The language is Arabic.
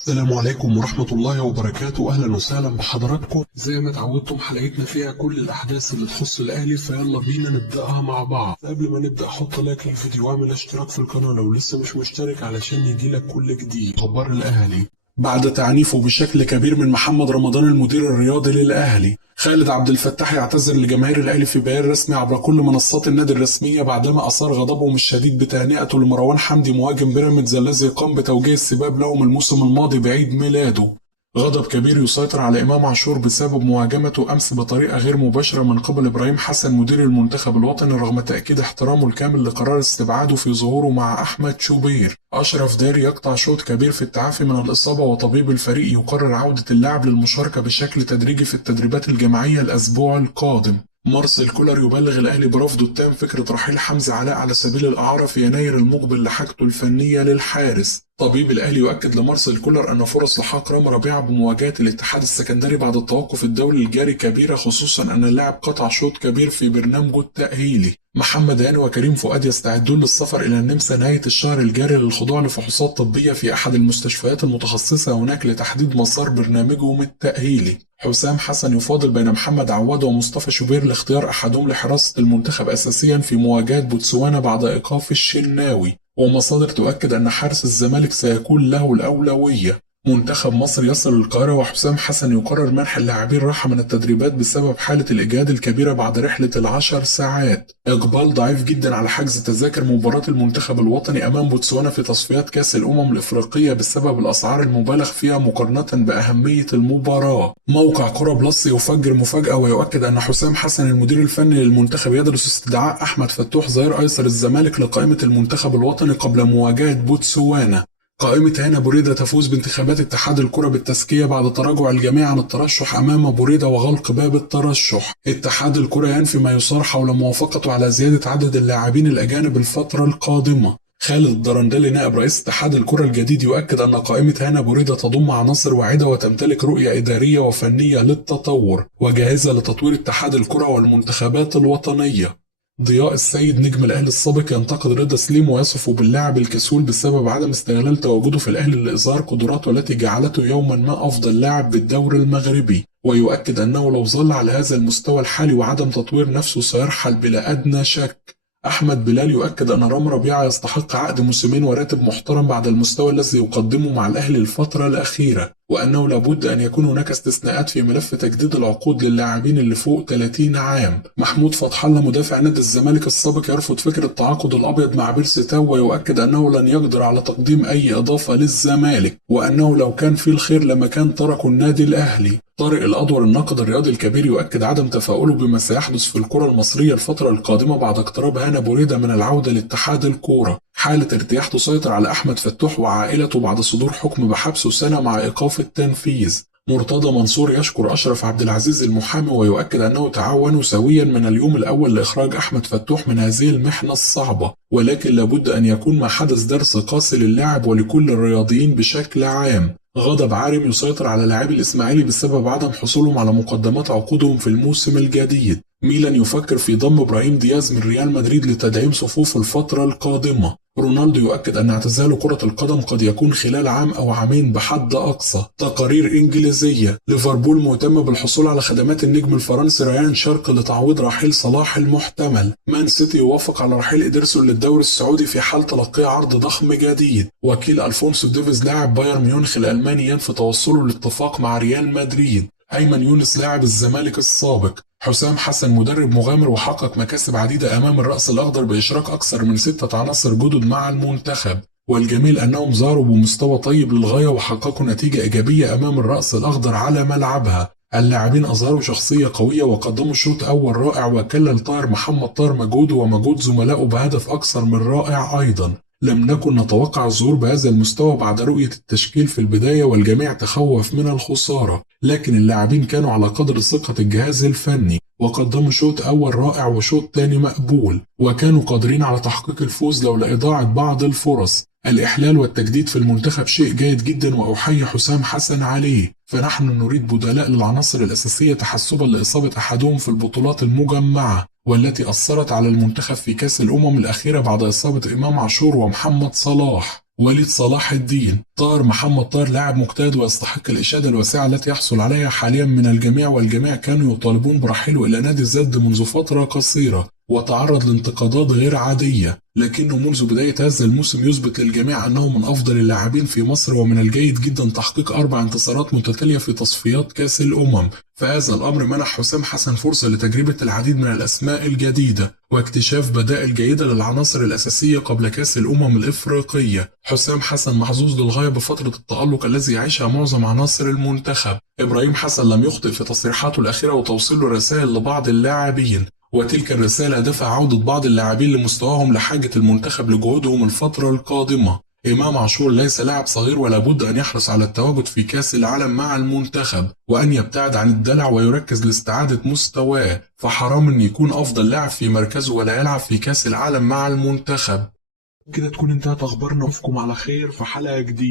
السلام عليكم ورحمة الله وبركاته. أهلا وسهلا بحضراتكم. زي ما اتعودتم حلقتنا فيها كل الأحداث اللي تخص الأهلي، فيلا بينا نبدأها مع بعض. قبل ما نبدأ حط لايك للفيديو واعمل اشتراك في القناة لو لسه مش مشترك علشان يجيلك كل جديد. أخبار الأهلي بعد تعنيفه بشكل كبير من محمد رمضان المدير الرياضي للأهلي، خالد عبد الفتاح يعتذر لجماهير الأهلي في بيان رسمي عبر كل منصات النادي الرسمية بعدما أثار غضبهم الشديد بتهنئته لمروان حمدي مهاجم بيراميدز الذي قام بتوجيه السباب لهم الموسم الماضي بعيد ميلاده. غضب كبير يسيطر على إمام عاشور بسبب مهاجمته أمس بطريقة غير مباشرة من قبل إبراهيم حسن مدير المنتخب الوطني رغم تأكيد احترامه الكامل لقرار استبعاده في ظهوره مع أحمد شوبير. أشرف داري يقطع شوط كبير في التعافي من الإصابة، وطبيب الفريق يقرر عودة اللاعب للمشاركة بشكل تدريجي في التدريبات الجماعية الأسبوع القادم. مارسيل كولر يبلغ الأهلي برفضه التام فكرة رحيل حمزة علاء على سبيل الإعارة في يناير المقبل لحاجته الفنية للحارس. طبيب الأهلي يؤكد لمارسيل كولر أن فرص لحاق رامي ربيعة بمواجهة الاتحاد السكندري بعد التوقف الدولي الجاري كبيرة، خصوصا أن اللاعب قطع شوط كبير في برنامجه التأهيلي. محمد هاني وكريم فؤاد يستعدون للسفر إلى النمسا نهاية الشهر الجاري للخضوع لفحوصات طبية في أحد المستشفيات المتخصصة هناك لتحديد مسار برنامجهم التأهيلي. حسام حسن يفاضل بين محمد عواد ومصطفى شوبير لاختيار أحدهم لحراسة المنتخب أساسيا في مواجهة بوتسوانا بعد إيقاف الشناوي، ومصادر تؤكد أن حارس الزمالك سيكون له الأولوية. منتخب مصر يصل القاهرة وحسام حسن يقرر منح اللاعبين راحة من التدريبات بسبب حالة الإجهاد الكبيرة بعد رحلة ال10 ساعات. إقبال ضعيف جدا على حجز تذاكر مباراة المنتخب الوطني أمام بوتسوانا في تصفيات كأس الأمم الإفريقية بسبب الأسعار المبالغ فيها مقارنة بأهمية المباراة. موقع كرة بلس يفجر مفاجأة ويؤكد أن حسام حسن المدير الفني للمنتخب يدرس استدعاء أحمد فتوح ظهير أيسر الزمالك لقائمة المنتخب الوطني قبل مواجهة بوتسوانا. قائمة هنا بوريدة تفوز بانتخابات اتحاد الكرة بالتزكية بعد تراجع الجميع عن الترشح أمام بوريدة وغلق باب الترشح. اتحاد الكرة ينفي ما يصار حول موافقته على زيادة عدد اللاعبين الأجانب الفترة القادمة. خالد الدرندلي نائب رئيس اتحاد الكرة الجديد يؤكد أن قائمة هنا بوريدة تضم عناصر واعدة وتمتلك رؤية إدارية وفنية للتطور وجاهزة لتطوير اتحاد الكرة والمنتخبات الوطنية. ضياء السيد نجم الأهلي السابق ينتقد رضا سليم ويصفه باللاعب الكسول بسبب عدم استغلال تواجده في الأهلي لإظهار قدراته التي جعلته يوما ما أفضل لاعب بالدوري المغربي، ويؤكد أنه لو ظل على هذا المستوى الحالي وعدم تطوير نفسه سيرحل بلا أدنى شك. أحمد بلال يؤكد أن رامي ربيعة يستحق عقد موسمين وراتب محترم بعد المستوى الذي يقدمه مع الأهلي الفترة الأخيرة، وأنه لابد أن يكون هناك استثناءات في ملف تجديد العقود للاعبين اللي فوق 30 عام. محمود فتح الله مدافع نادي الزمالك السابق يرفض فكرة التعاقد الأبيض مع بيرسي تاو ويؤكد أنه لن يقدر على تقديم أي إضافة للزمالك، وأنه لو كان في الخير لما كان تركوا النادي الأهلي. طارق الأدور الناقد الرياضي الكبير يؤكد عدم تفاؤله بما سيحدث في الكرة المصرية الفترة القادمة بعد اقتراب هنا بوريدة من العودة لاتحاد الكورة. حالة ارتياح تسيطر على أحمد فتوح وعائلته بعد صدور حكم بحبسه سنة مع إيقاف التنفيذ. مرتضى منصور يشكر أشرف عبد العزيز المحامي ويؤكد أنه تعاونوا سويا من اليوم الأول لإخراج أحمد فتوح من هذه المحنة الصعبة، ولكن لابد أن يكون ما حدث درس قاسي للاعب ولكل الرياضيين بشكل عام. غضب عارم يسيطر على لاعبي الإسماعيلي بسبب عدم حصولهم على مقدمات عقودهم في الموسم الجديد. ميلان يفكر في ضم إبراهيم دياز من ريال مدريد لتدعيم صفوف الفترة القادمة. رونالدو يؤكد أن اعتزال كرة القدم قد يكون خلال عام أو عامين بحد أقصى. تقارير إنجليزية. ليفربول مهتم بالحصول على خدمات النجم الفرنسي ريان شرقي لتعويض رحيل صلاح المحتمل. مان سيتي يوافق على رحيل إدرسون للدوري السعودي في حال تلقيه عرض ضخم جديد. وكيل ألفونسو ديفيز لاعب بايرن ميونخ الألماني ينفي توصله لاتفاق مع ريال مدريد. أيمن يونس لاعب الزمالك السابق. حسام حسن مدرب مغامر وحقق مكاسب عديدة أمام الرأس الأخضر بإشراك أكثر من 6 عناصر جدد مع المنتخب، والجميل أنهم ظهروا بمستوى طيب للغاية وحققوا نتيجة إيجابية أمام الرأس الأخضر على ملعبها. اللاعبين أظهروا شخصية قوية وقدموا شوط أول رائع، وكلل طاهر محمد طاهر مجهوده ومجهود زملائه بهدف أكثر من رائع أيضا. لم نكن نتوقع الظهور بهذا المستوى بعد رؤية التشكيل في البداية والجميع تخوف من الخسارة، لكن اللاعبين كانوا على قدر ثقة الجهاز الفني وقدموا شوط أول رائع وشوط تاني مقبول، وكانوا قادرين على تحقيق الفوز لولا إضاعة بعض الفرص. الإحلال والتجديد في المنتخب شيء جيد جدا وأحيي حسام حسن عليه، فنحن نريد بدلاء للعناصر الأساسية تحسبا لإصابة أحدهم في البطولات المجمعة والتي أثرت على المنتخب في كأس الأمم الأخيرة بعد إصابة إمام عاشور ومحمد صلاح. وليد صلاح الدين. طاهر محمد طاهر لاعب مجتهد ويستحق الإشادة الواسعة التي يحصل عليها حاليا من الجميع، والجميع كانوا يطالبون برحيله إلى نادي الزد منذ فترة قصيرة، وتعرض لانتقادات غير عادية، لكنه منذ بداية هذا الموسم يثبت للجميع أنه من أفضل اللاعبين في مصر، ومن الجيد جدا تحقيق 4 انتصارات متتالية في تصفيات كأس الأمم. فهذا الأمر منح حسام حسن فرصة لتجربة العديد من الأسماء الجديدة واكتشاف بدائل جيدة للعناصر الأساسية قبل كأس الأمم الإفريقية. حسام حسن محظوظ للغاية بفترة التألق الذي يعيشها معظم عناصر المنتخب. إبراهيم حسن لم يخطئ في تصريحاته الأخيرة وتوصيله رسائل لبعض اللاعبين، وتلك الرسالة هدفها عودة بعض اللاعبين لمستواهم لحاجة المنتخب لجهودهم الفترة القادمة. إمام عاشور ليس لاعب صغير ولا بد أن يحرص على التواجد في كأس العالم مع المنتخب، وأن يبتعد عن الدلع ويركز لاستعادة مستواه، فحرام أن يكون أفضل لاعب في مركزه ولا يلعب في كأس العالم مع المنتخب. كده تكون انتهت أخبارنا، وأشوفكم على خير في حلقة جديدة.